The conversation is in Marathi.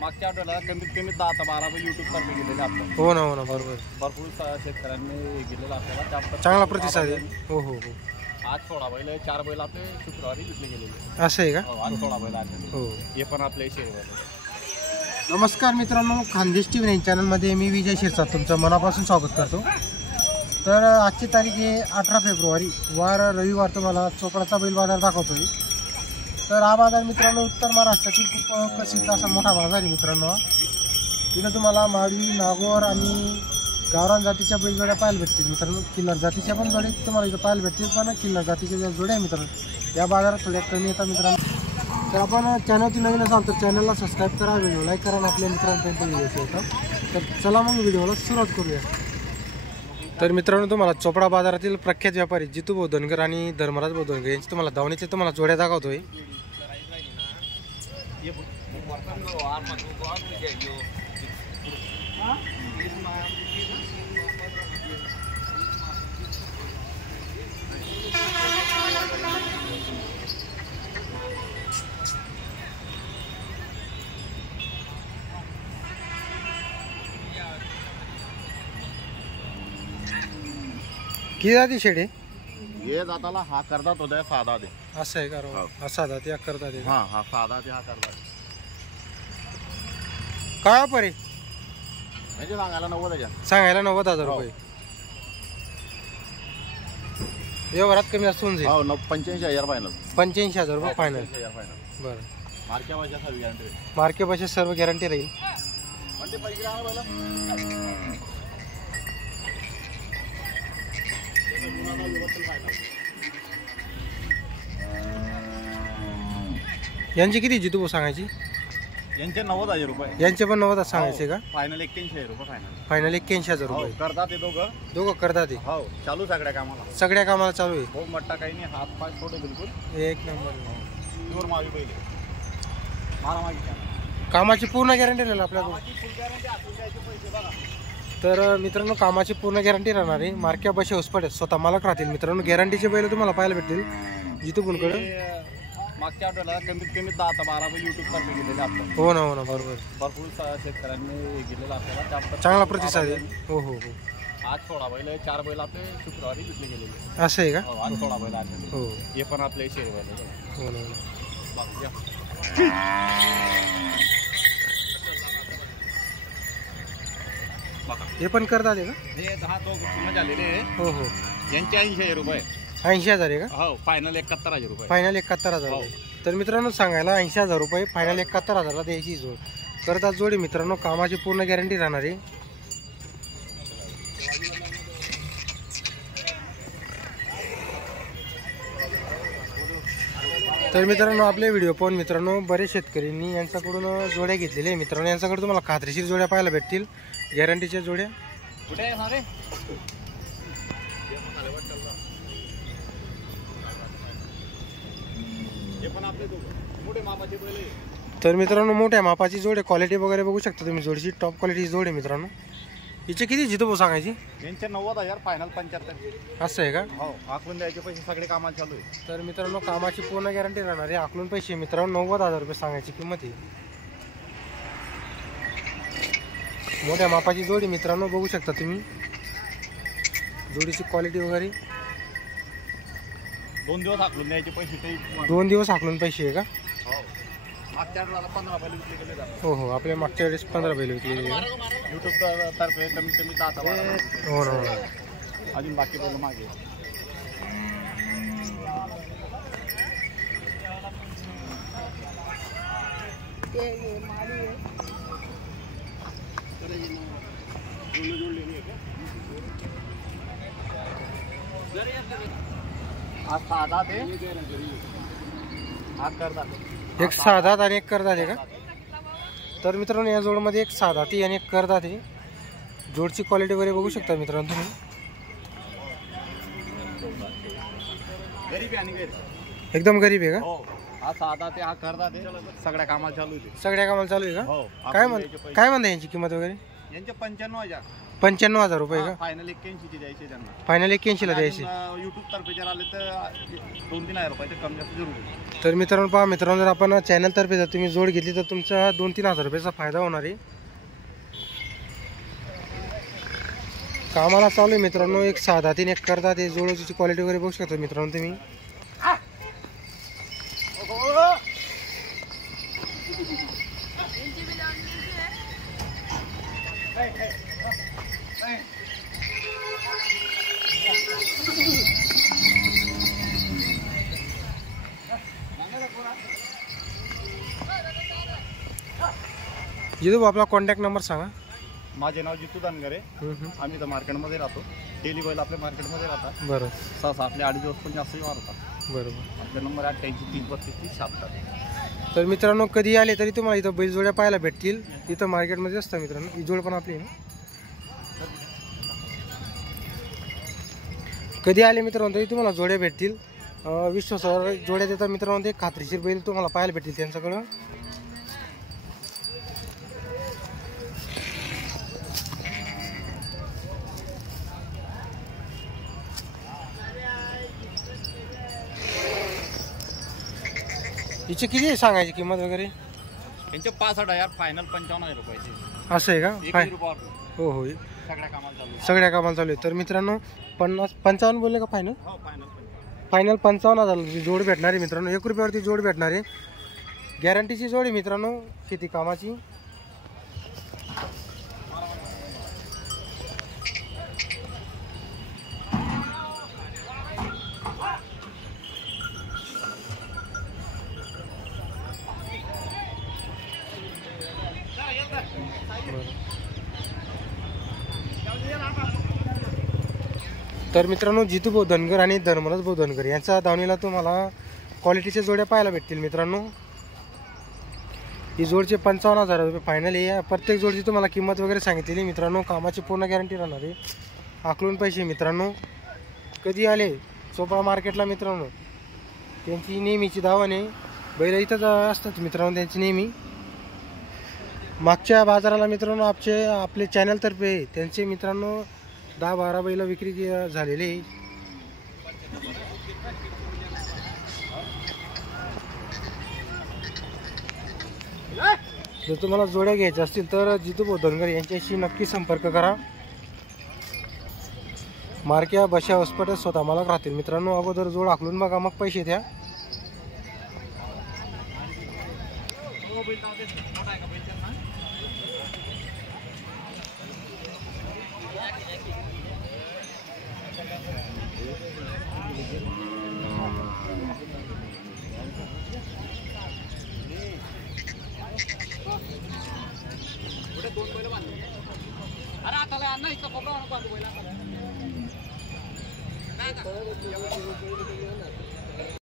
मागच्या आठवड्याला कमीत कमी 10 ते 12 बैल युट्यूब तर्फे गेलेले आपलं. हो ना, हो ना, बरोबर. भरपूर शेतकऱ्यांनी गेलेला आपल्याला त्या चांगला प्रतिसाद आहे. हो हो हो. आज 16 बैल 4 बैल आपले शुक्रवारी विकले गेलेले. असं आहे का? आज 16 बैल आले. हो. हे पण आपले शेअर. नमस्कार मित्रांनो, खानदेश टीव्ही चॅनलमध्ये मी विजय शिरसाट तुमचं मनापासून स्वागत करतो. तर आजची तारीख आहे 18 फेब्रुवारी, वार रविवार. तुम्हाला चोपडाचा बैल बाजार दाखवतोय. तर हा बाजार मित्रांनो उत्तर महाराष्ट्रातील खूप प्रसिद्ध असा मोठा बाजार आहे मित्रांनो. तिथं तुम्हाला माळवी, नागोर आणि गावरान जातीच्या बैलजोड्या पाहायला भेटतील मित्रांनो. किल्लार जातीच्या पण जोड्या तुम्हाला इथं पाहायला भेटतील, पण किल्लार जातीच्या ज्या जोड्या आहे मित्रांनो या बाजारात थोड्या कमी येतात मित्रांनो. तर आपण चॅनलची नवीन असाल तर चॅनलला सबस्क्राईब करा, व्हिडिओ लाईक करा आणि आपल्या मित्रांपर्यंत व्हिडिओ शेअर. तर चला मग व्हिडिओला सुरुवात करूया. तर मित्रांनो, तुम्हाला चोपडा बाजारातील प्रख्यात व्यापारी जितू भाऊ धनगर आणि धर्मराज भाऊ धनगर यांची तुम्हाला धावणीचे तुम्हाला जोड्या दाखवतोय. किती जाती शेडे? हे जाताला हा करतात होता साधा दे. असं आहे का? हा साधा ते करतात. हा हा साधा ते हा करतात. काय वापर आहे? म्हणजे सांगायला 90,000. सांगायला 90,000 रुपये. व्यवहारात कमी असून जाईल. हो 85,000 फायनल. 85,000 रुपये फायनल. बरं. मार्के भाषा सर्व गॅरंटी. मार्के भाषेत सर्व गॅरंटी राहील. म्हणजे पैसे राहा पहिला. यांची किती जितू सांगायची? यांचे 90,000 रुपये. यांचे पण 90,000 सांगायचे का? फायनल 81,000 रुपये फायनल. फायनल 81,000 रुपये. करतात ते दोघं करतात ते. हो चालू सगळ्या कामाला. सगळ्या कामाला चालू आहे. हो मट्टा काही नाही, हात पाय छोटे बिलकुल एक नंबर. प्युअर मावी पहिले मारा मागी. कामाची पूर्ण गॅरंटी राहील आपल्याकडून. फुल गॅरंटी आपण द्यायचे पैसे बघा. तर मित्रांनो, कामाची पूर्ण गॅरंटी राहणार आहे. मार्क्या बशी होसपडे स्वतः मालक राहतील मित्रांनो. गॅरंटीचे बैल तुम्हाला पाहायला भेटतील जितू पुनकडे. मागच्या आठवड्याला कमीत कमी 10 ते 12 बैल युट्यूब तर्फे गेलेले आपलं. हो ना, हो ना, बरोबर. भरपूर शेतकऱ्यांनी गेलेला आपल्याला चांगला प्रतिसाद आहे. हो हो हो. आज 16 बैल 4 बैल आपले शुक्रवारी विकले गेलेले. असं आहे का? आज 16 बैल आले. हो. हे पण आपले शेअर बैल. हो ना. हे पण करतात का? हे 10 पूर्ण झालेले. हो हो. यांचे 80,000 रुपये. 80,000 आहे का? हो फायनल 71,000 रुपये. फायनल 71,000 रुपये. तर मित्रांनो, सांगायला 80,000 रुपये, फायनल 71,000ला द्यायची जोड. करतात जोडी मित्रांनो. कामाची पूर्ण गॅरंटी राहणार आहे. तर मित्रांनो, आपले व्हिडिओ पाहून मित्रांनो बरेच शेतकऱ्यांनी यांच्याकडून जोड्या घेतलेल्या आहे मित्रांनो. यांच्याकडे तुम्हाला खात्रीशीर जोड्या पाहायला भेटतील, गॅरंटीच्या जोड्या. कुठे आहे रे? तर मित्रांनो, मोठ्या मापाची जोड आहे. क्वालिटी वगैरे बघू शकता तुम्ही. जोडीची टॉप क्वालिटीची जोड आहे मित्रांनो. हिचे किती जितो सांगायची? यांचे 90,000 फायनल 75. असं आहे का? हो आखून द्यायचे पैसे सगळे कामाला चालू आहे. तर मित्रांनो, कामाची पूर्ण गॅरंटी राहणार आहे. आकलून पैसे मित्रांनो 90,000 रुपये सांगायची किंमत आहे. मोठ्या मापाची जोडी मित्रांनो बघू शकता तुम्ही. जोडीची क्वालिटी वगैरे. 2 दिवस आखून द्यायचे पैसे काही. 2 दिवस आकलून पैसे आहे का? हो मागच्या आठवड्याला 15 बैल विकले गेले जातात. हो हो. आपल्या मागच्या वेळेस 15 बैल विकले गेले. युट्यूब तर्फे कमीत कमी 10 ते 12. हो ना. अजून बाकी बैल मागे. आज साधा ते आज करतात. एक साधात आणि एक करतात आहे का? तर मित्रांनो, या जोडमध्ये एक साधाती आणि एक करतात आहे. जोडची क्वालिटी वगैरे बघू शकता मित्रांनो तुम्ही. गरीब आणि गरीब. एकदम गरीब आहे का? हो. हा साधा ते हा करतात ते सगळ्या कामाला चालू आहे. सगळ्या कामाला चालू आहे का? हो. काय म्हणता यांची किंमत वगैरे? यांचे 95,000. 95,000 रुपये का? फायनल 81 द्यायचे त्यांना. फायनल 81 ला द्यायचे. युट्यूब तर्फे जर आले तर 2-3 हजार रुपये कमी जास्त जरूर होईल. तर मित्रांनो पहा मित्रांनो, जर आपण चॅनल तर्फे जर तुम्ही जोड घेतली तर तुमचा 2-3 हजार रुपयाचा फायदा होणार आहे. कामाला चालू आहे मित्रांनो. एक 6-10 एक करतात. ते जोडची क्वालिटी वगैरे बघू शकता मित्रांनो तुम्ही. जितू आपला कॉन्टॅक्ट नंबर सांगा. माझे नाव जितू दानगरे. आम्ही तर मार्केटमध्ये राहतो. डेली बैल आपल्या मार्केटमध्ये राहतात. बरं. सहसा आपले 2.5 दिवस पण जास्त व्यवहार होतात. बरोबर. आपला नंबर 88-332-30-76. तर मित्रांनो कधी आले तरी तुम्हाला इथं बैल जोड्या पाहायला भेटतील. इथं मार्केटमध्ये असतं मित्रांनो. ही जोड पण आपली आहे ना. कधी आले मित्रांनो तरी तुम्हाला जोड्या भेटतील. विश्वासावर जोड्या देतात मित्रांनो. ते खात्रीशीर बैल तुम्हाला पाहायला भेटतील त्यांच्याकडं. हिची किती सांगायची किंमत वगैरे? यांचे 65,000 फायनल 55,000 रुपयाचे. असं आहे का? हो हो, सगळ्या कामाला चालू आहे. तर मित्रांनो 55 बोलले का फायनल? हो फायनल 55,000 जोड भेटणार आहे मित्रांनो. 1 रुपयावरती जोड भेटणार आहे. गॅरंटीची जोड आहे मित्रांनो शेती कामाची. तर मित्रांनो जितू भाऊ धनगर आणि धर्मराज भाऊ धनगर यांच्या दावणीला तुम्हाला क्वालिटीच्या जोड्या पाहायला भेटतील मित्रांनो. ही जोडचे 55,000 रुपये फायनल आहे. प्रत्येक जोडची तुम्हाला किंमत वगैरे सांगितलेली मित्रांनो. कामाची पूर्ण गॅरंटी राहणार आहे. आकलून पैसे मित्रांनो. कधी आले चोपडा मार्केटला मित्रांनो त्यांची नेहमीची दावण बैल इथंच असतात मित्रांनो त्यांची नेहमी. मागच्या बाजाराला मित्रांनो आपले चॅनलतर्फे त्यांचे मित्रांनो 10-12 बैल विक्री झालेले. जर तुम्हाला जोड्या घ्यायच्या असतील तर जितू भाऊ धनगर यांच्याशी नक्की संपर्क करा. मार्क्या बशा हॉस्पिटल स्वतः मालक राहतील मित्रांनो. अगोदर जोड आखलून बघा मग पैसे द्या. अरे आता अण्णा इथं कोपरा बांधू बैला.